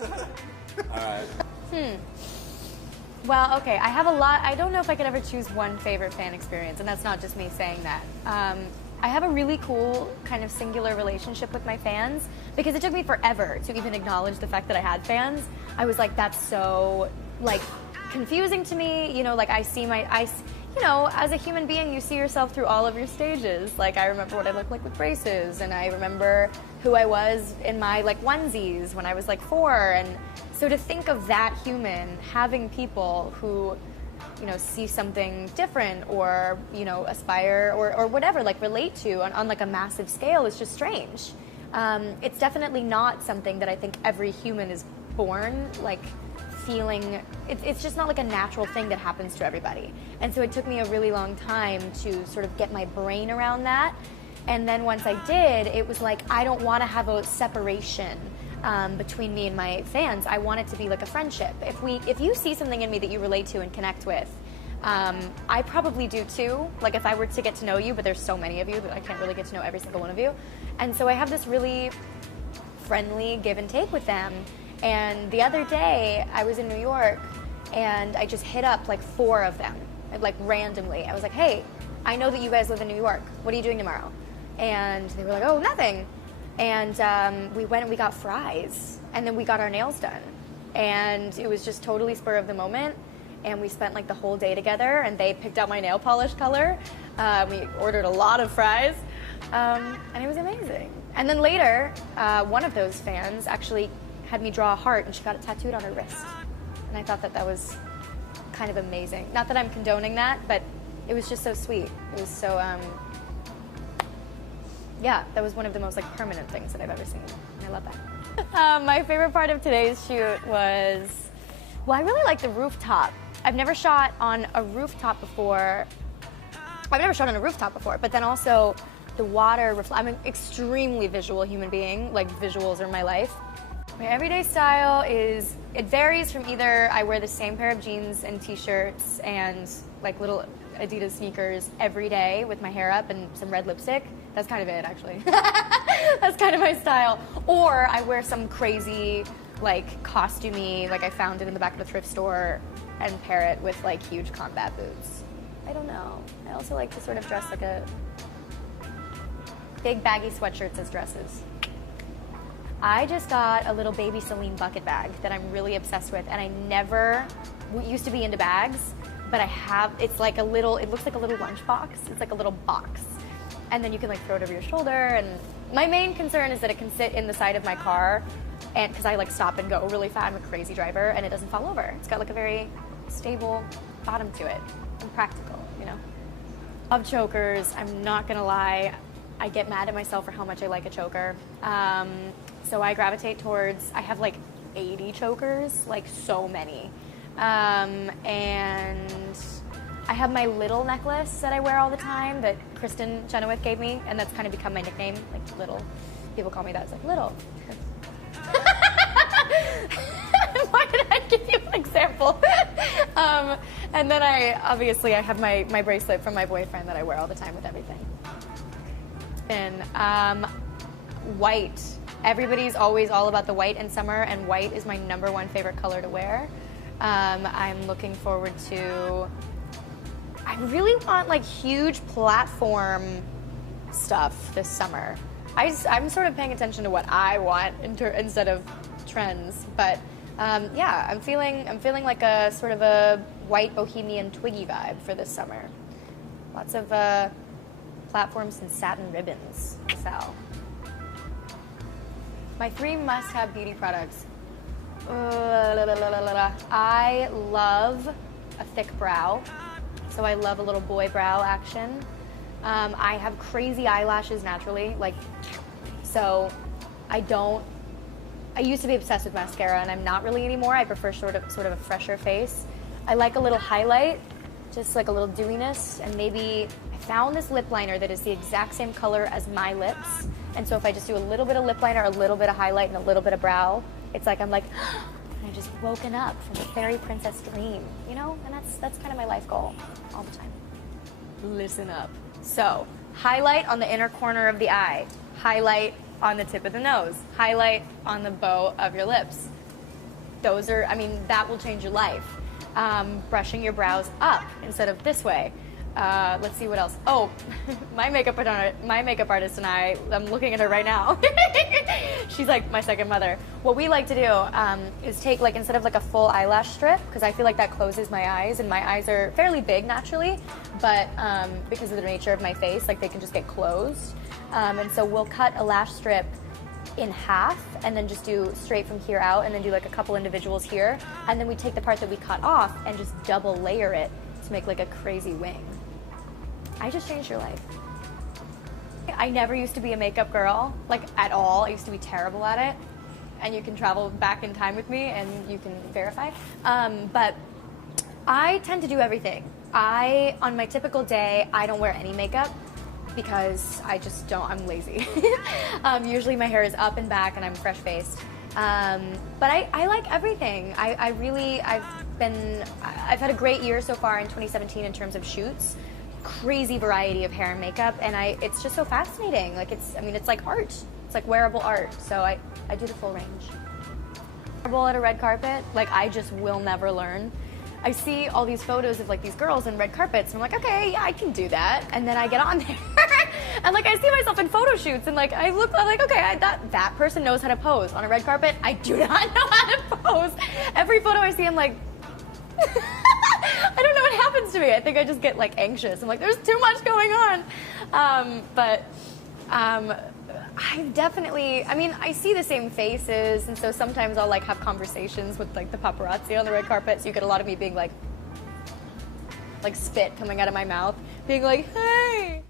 All right. Well, okay, I have a lot. I don't know if I could ever choose one favorite fan experience, and that's not just me saying that. I have a really cool kind of singular relationship with my fans because it took me forever to even acknowledge the fact that I had fans. I was like, that's so, like, confusing to me. You know, like, you know, as a human being, you see yourself through all of your stages. Like, I remember what I looked like with braces, and I remember who I was in my, like, onesies when I was, like, 4, and so to think of that human having people who, you know, see something different or, you know, aspire or whatever, like relate to on like a massive scale is just strange. It's definitely not something that I think every human is born like feeling. It's just not like a natural thing that happens to everybody. And so it took me a really long time to sort of get my brain around that. And then once I did, it was like, I don't want to have a separation between me and my fans. I want it to be like a friendship. If you see something in me that you relate to and connect with, I probably do too. Like if I were to get to know you, but there's so many of you that I can't really get to know every single one of you. And so I have this really friendly give and take with them. And the other day I was in New York and I just hit up like 4 of them, like randomly. I was like, hey, I know that you guys live in New York. What are you doing tomorrow? And they were like, oh, nothing. And we went and we got fries, and then we got our nails done. And it was just totally spur of the moment, and we spent like the whole day together, and they picked out my nail polish color. We ordered a lot of fries, and it was amazing. And then later, one of those fans actually had me draw a heart, and she got it tattooed on her wrist. And I thought that that was kind of amazing. Not that I'm condoning that, but it was just so sweet. It was so, yeah, that was one of the most like permanent things that I've ever seen. And I love that. My favorite part of today's shoot was, well, I really like the rooftop. I've never shot on a rooftop before. But then also the water, I'm an extremely visual human being. Like visuals are my life. My everyday style is, it varies from either I wear the same pair of jeans and t-shirts and like little Adidas sneakers every day with my hair up and some red lipstick. That's kind of it, actually. That's kind of my style. Or I wear some crazy, like, costumey, like I found it in the back of a thrift store, and pair it with, like, huge combat boots. I don't know. I also like to sort of dress like a big baggy sweatshirts as dresses. I just got a little baby Celine bucket bag that I'm really obsessed with, and I never used to be into bags, but I have, it's like a little, it looks like a little lunchbox. It's like a little box. And then you can like throw it over your shoulder, and my main concern is that it can sit in the side of my car, and because I like stop and go really fast, I'm a crazy driver, and it doesn't fall over. It's got like a very stable bottom to it and practical, you know. Of chokers, I'm not gonna lie, I get mad at myself for how much I like a choker. So I gravitate towards, I have like 80 chokers, like so many. And I have my little necklace that I wear all the time that Kristen Chenoweth gave me, and that's kind of become my nickname, like Little. People call me that. It's like Little. Why did I give you an example? And then I have my bracelet from my boyfriend that I wear all the time with everything. And white. Everybody's always all about the white in summer, and white is my #1 favorite color to wear. I'm looking forward to, I really want like huge platform stuff this summer. I'm sort of paying attention to what I want instead of trends, but yeah, I'm feeling like a sort of a white bohemian Twiggy vibe for this summer. Lots of platforms and satin ribbons to sell. My 3 must-have beauty products. I love a thick brow, so I love a little boy brow action. I have crazy eyelashes naturally, like, so I used to be obsessed with mascara, and I'm not really anymore. I prefer sort of a fresher face. I like a little highlight, just like a little dewiness, and maybe I found this lip liner that is the exact same color as my lips, and so if I just do a little bit of lip liner, a little bit of highlight, and a little bit of brow, it's like I'm like, I just woken up from a fairy princess dream, you know? And that's kind of my life goal all the time. Listen up. So, highlight on the inner corner of the eye, highlight on the tip of the nose, highlight on the bow of your lips. those are, I mean, that will change your life. Brushing your brows up instead of this way. Let's see what else. Oh, my makeup artist and I'm looking at her right now. She's like my second mother. What we like to do is take, like, instead of like a full eyelash strip, because I feel like that closes my eyes, and my eyes are fairly big naturally, but because of the nature of my face, like, they can just get closed. And so we'll cut a lash strip in half and then just do straight from here out, and then do like a couple individuals here, and then we take the part that we cut off and just double layer it to make like a crazy wing. I just changed your life. I never used to be a makeup girl, like, at all. I used to be terrible at it, and you can travel back in time with me and you can verify. But I tend to do everything. On my typical day, I don't wear any makeup because I just don't, I'm lazy. Usually my hair is up and back and I'm fresh-faced. But I like everything. I've had a great year so far in 2017 in terms of shoots. Crazy variety of hair and makeup, and it's just so fascinating. Like, it's like art. It's like wearable art. So I do the full range. At a red carpet, like, I just will never learn. I see all these photos of like these girls in red carpets, and I'm like, okay, yeah, I can do that. And then I get on there, and like I see myself in photo shoots, and like I'm like, okay, that person knows how to pose on a red carpet. I do not know how to pose. Every photo I see, I'm like, I don't know what happens to me. I think I just get like anxious. I'm like, there's too much going on. I definitely, I see the same faces, and so sometimes I'll like have conversations with like the paparazzi on the red carpet, so you get a lot of me being like spit coming out of my mouth, being like, hey.